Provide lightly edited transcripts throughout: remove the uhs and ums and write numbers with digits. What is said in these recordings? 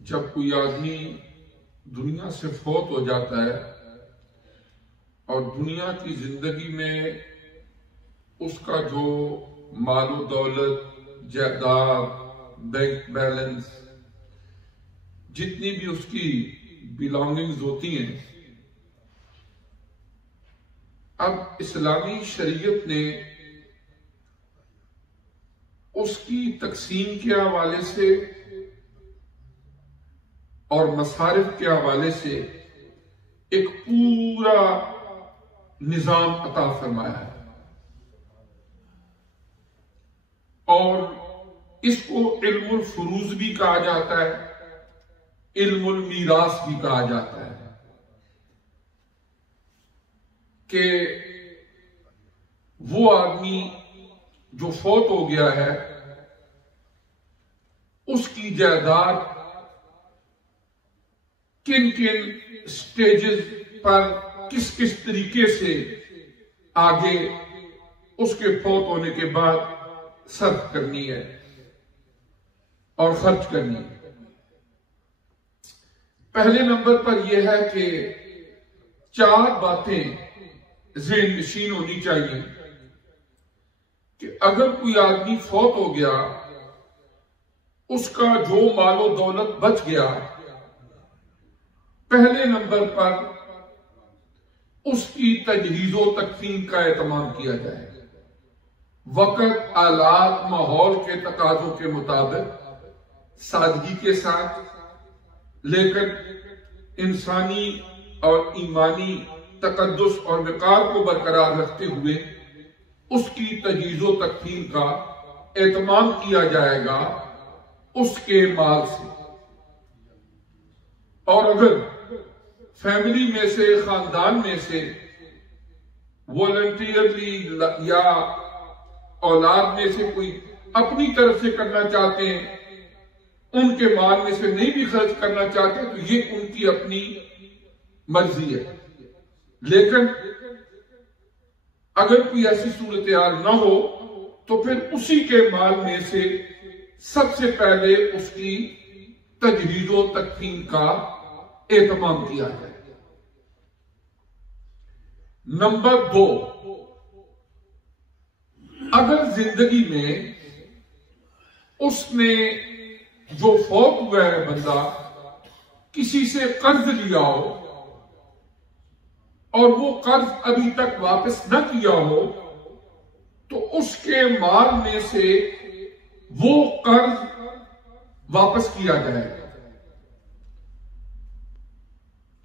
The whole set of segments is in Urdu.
جب کوئی آدمی دنیا سے فوت ہو جاتا ہے اور دنیا کی زندگی میں اس کا جو مال و دولت، جائیداد، بینک بیلنس، جتنی بھی اس کی بلانگنگز ہوتی ہیں، اب اسلامی شریعت نے اس کی تقسیم کے حوالے سے اور مصارف کے حوالے سے ایک پورا نظام عطا فرمایا ہے، اور اس کو علم الفروض بھی کہا جاتا ہے، علم المیراث بھی کہا جاتا ہے، کہ وہ آدمی جو فوت ہو گیا ہے اس کی جائیداد کن کن سٹیجز پر کس کس طریقے سے آگے اس کے فوت ہونے کے بعد صرف کرنی ہے اور خرچ کرنی ہے۔ پہلے نمبر پر یہ ہے کہ 4 باتیں ذہن نشین ہونی چاہیے کہ اگر کوئی آدمی فوت ہو گیا، اس کا جو مال و دولت بچ گیا، پہلے نمبر پر اس کی تجہیز و تکفین کا اہتمام کیا جائے، وقت، آلات، ماحول کے تقاضوں کے مطابق سادگی کے ساتھ، لیکن انسانی اور ایمانی تقدس اور وقار کو برقرار رکھتے ہوئے اس کی تجہیز و تکفین کا اہتمام کیا جائے گا اس کے مال سے۔ اور اگر فیملی میں سے، خاندان میں سے والنٹیئرلی یا اولاد میں سے کوئی اپنی طرف سے کرنا چاہتے ہیں، ان کے مال میں سے نہیں بھی خرچ کرنا چاہتے، تو یہ ان کی اپنی مرضی ہے، لیکن اگر کوئی ایسی صورتحال نہ ہو تو پھر اسی کے مال میں سے سب سے پہلے اس کی تجہیز و تکفین کا اہتمام کیا جائے۔ نمبر 2، اگر زندگی میں اس نے جو فوت ہوا ہے بندہ کسی سے قرض لیا ہو اور وہ قرض ابھی تک واپس نہ کیا ہو، تو اس کے مال میں سے وہ قرض واپس کیا جائے گا۔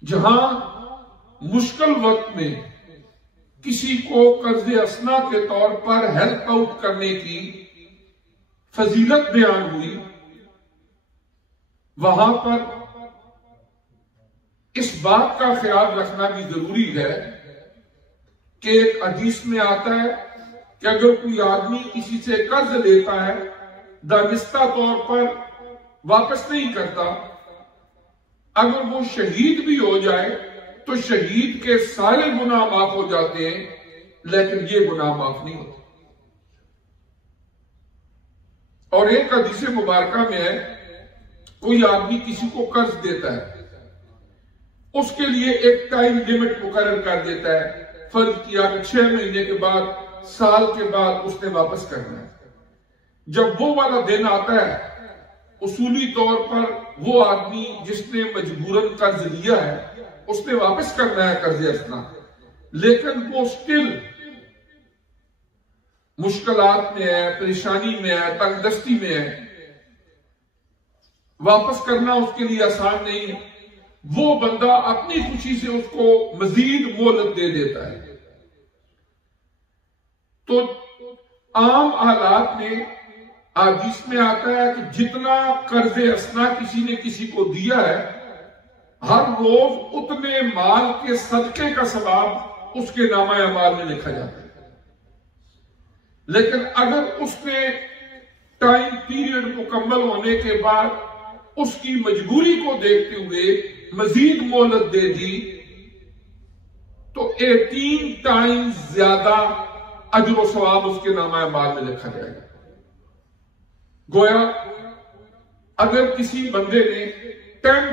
جہاں مشکل وقت میں کسی کو قرض اسنا کے طور پر ہیلپ آؤٹ کرنے کی فضیلت بیان ہوئی، وہاں پر اس بات کا خیال رکھنا بھی ضروری ہے کہ ایک حدیث میں آتا ہے کہ اگر کوئی آدمی کسی سے قرض لیتا ہے، دانستہ طور پر واپس نہیں کرتا، اگر وہ شہید بھی ہو جائے تو شہید کے سارے گناہ معاف ہو جاتے ہیں، لیکن یہ گناہ معاف نہیں ہوتے۔ اور ایک حدیث مبارکہ میں ہے، کوئی آدمی کسی کو قرض دیتا ہے، اس کے لیے ایک ٹائم لیمٹ مقرر کر دیتا ہے، فرض کیا کہ 6 مہینے کے بعد، سال کے بعد اس نے واپس کرنا ہے۔ جب وہ والا دن آتا ہے، اصولی طور پر وہ آدمی جس نے مجبوراً قرض لیا ہے اس نے واپس کرنا ہے قرض اسنا، لیکن وہ سٹل مشکلات میں ہے، پریشانی میں ہے، تنگ دستی میں ہے، واپس کرنا اس کے لیے آسان نہیں ہے۔ وہ بندہ اپنی خوشی سے اس کو مزید مہلت دے دیتا ہے۔ تو عام حالات میں حدیث میں آتا ہے کہ جتنا قرض اسنا کسی نے کسی کو دیا ہے، ہر روز اتنے مال کے صدقے کا ثواب اس کے نامہ اعمال میں لکھا جاتا ہے۔ لیکن اگر اس نے ٹائم پیریڈ مکمل ہونے کے بعد اس کی مجبوری کو دیکھتے ہوئے مزید مہلت دے دی، تو 18 ٹائمز زیادہ اجر و ثواب اس کے نامہ اعمال میں لکھا جائے گا۔ گویا اگر کسی بندے نے 10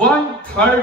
1/3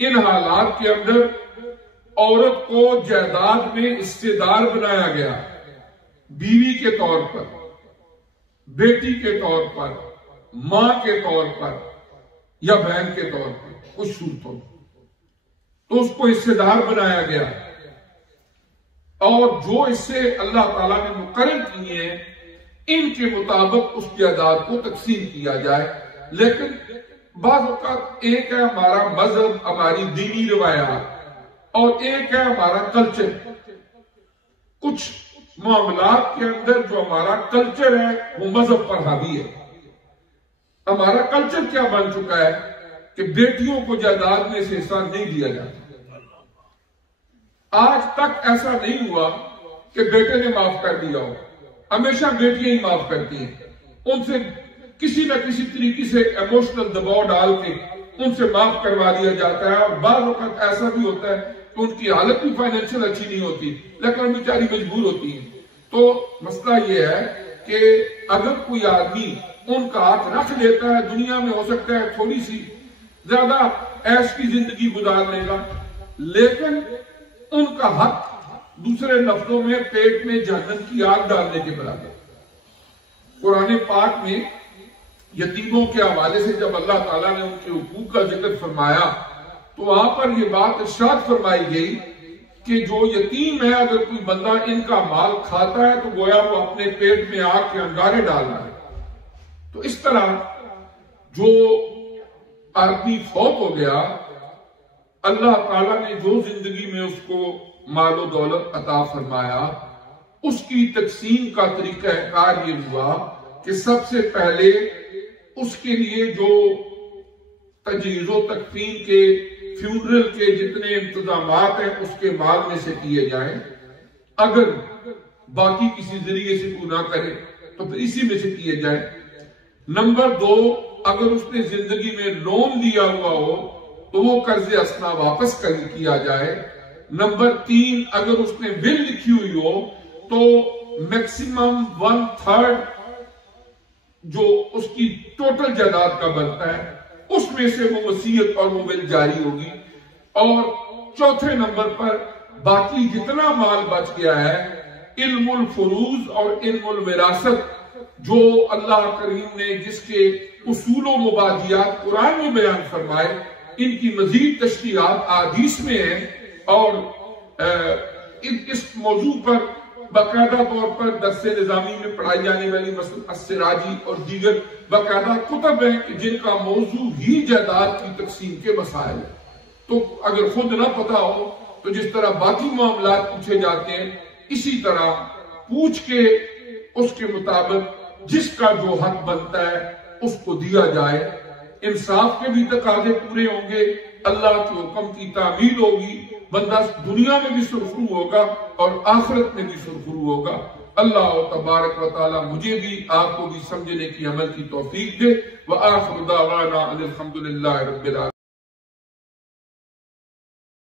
ان حالات کے اندر عورت کو جائیداد میں حصے دار بنایا گیا، بیوی کے طور پر، بیٹی کے طور پر، ماں کے طور پر یا بہن کے طور پر، کچھ صورتوں میں تو اس کو حصے دار بنایا گیا، اور جو حصے اللہ تعالیٰ نے مقرر کیے ہیں ان کے مطابق اس جائیداد کو تقسیم کیا جائے۔ لیکن بعض اوقات ایک ہے ہمارا مذہب، ہماری دینی روایات، اور ایک ہے ہمارا کلچر۔ کچھ معاملات کے اندر جو ہمارا کلچر ہے وہ مذہب پر حاوی ہے۔ ہمارا کلچر کیا بن چکا ہے کہ بیٹیوں کو جائیداد میں سے حصہ نہیں دیا جاتا۔ آج تک ایسا نہیں ہوا کہ بیٹے نے معاف کر دیا ہو، ہمیشہ بیٹیاں ہی معاف کرتی ہیں، ان سے کسی نہ کسی طریقے سے ایموشنل دباؤ ڈال کے ان سے معاف کروا دیا جاتا ہے۔ اور بعض وقت ایسا بھی ہوتا ہے کہ ان کی حالت بھی فائنینشیل اچھی نہیں ہوتی لیکن بیچاری مجبور ہوتی ہیں۔ تو مسئلہ یہ ہے کہ اگر کوئی آدمی ان کا ہاتھ رکھ لیتا ہے، دنیا میں ہو سکتا ہے تھوڑی سی زیادہ عیش کی زندگی گزار لے گا، لیکن ان کا حق دوسرے لفظوں میں پیٹ میں جہنم کی آگ ڈالنے کے برابر۔ قرآن پاک میں یتیموں کے حوالے سے جب اللہ تعالیٰ نے ان کے حقوق کا ذکر فرمایا تو وہاں پر یہ بات ارشاد فرمائی گئی کہ جو یتیم ہے، اگر کوئی بندہ ان کا مال کھاتا ہے تو گویا وہ اپنے پیٹ میں آگ کے انگارے ڈال رہا ہے۔ تو اس طرح جو آدمی فوت ہو گیا، اللہ تعالیٰ نے جو زندگی میں اس کو مال و دولت عطا فرمایا، اس کی تقسیم کا طریقہ کار یہ ہوا کہ سب سے پہلے اس کے لیے جو تجہیز و تکفین کے، فیونرل کے جتنے انتظامات ہیں اس کے مال میں سے کیے جائیں۔ اگر باقی کسی ذریعے سے کوئی نہ کرے تو پھر اسی میں سے کیے جائیں۔ نمبر 2، اگر اس نے زندگی میں لون لیا ہوا ہو تو وہ قرض اسنا واپس کیا جائے۔ نمبر 3، اگر اس نے ول لکھی ہوئی ہو تو میکسیمم 1/3 جو اس کی ٹوٹل جائیداد کا بنتا ہے اس میں سے وہ وصیت اور وہ ول جاری ہوگی۔ اور چوتھے نمبر پر باقی جتنا مال بچ گیا ہے، علم الفروض اور علم الوراثت جو اللہ کریم نے جس کے اصول و مبادیات قرآن میں بیان فرمائے، ان کی مزید تشریحات احادیث میں ہیں، اور اس موضوع پر باقاعدہ طور پر درس نظامی میں پڑھائی جانے والی مثلا السراجی اور دیگر باقاعدہ کتب ہیں کہ جن کا موضوع ہی جائیداد کی تقسیم کے مسائل ہیں۔ تو اگر خود نہ پتا ہو تو جس طرح باقی معاملات پوچھے جاتے ہیں، اسی طرح پوچھ کے اس کے مطابق جس کا جو حق بنتا ہے اس کو دیا جائے۔ انصاف کے بھی تقاضے پورے ہوں گے، اللہ کے حکم کی تعمیل ہوگی، بندہ دنیا میں بھی سرخرو ہوگا اور آخرت میں بھی سرخرو ہوگا۔ اللہ تبارک و تعالی مجھے بھی آپ کو بھی سمجھنے کی عمل کی توفیق دے۔ وآخر دعوانا الحمدللہ رب العالمین۔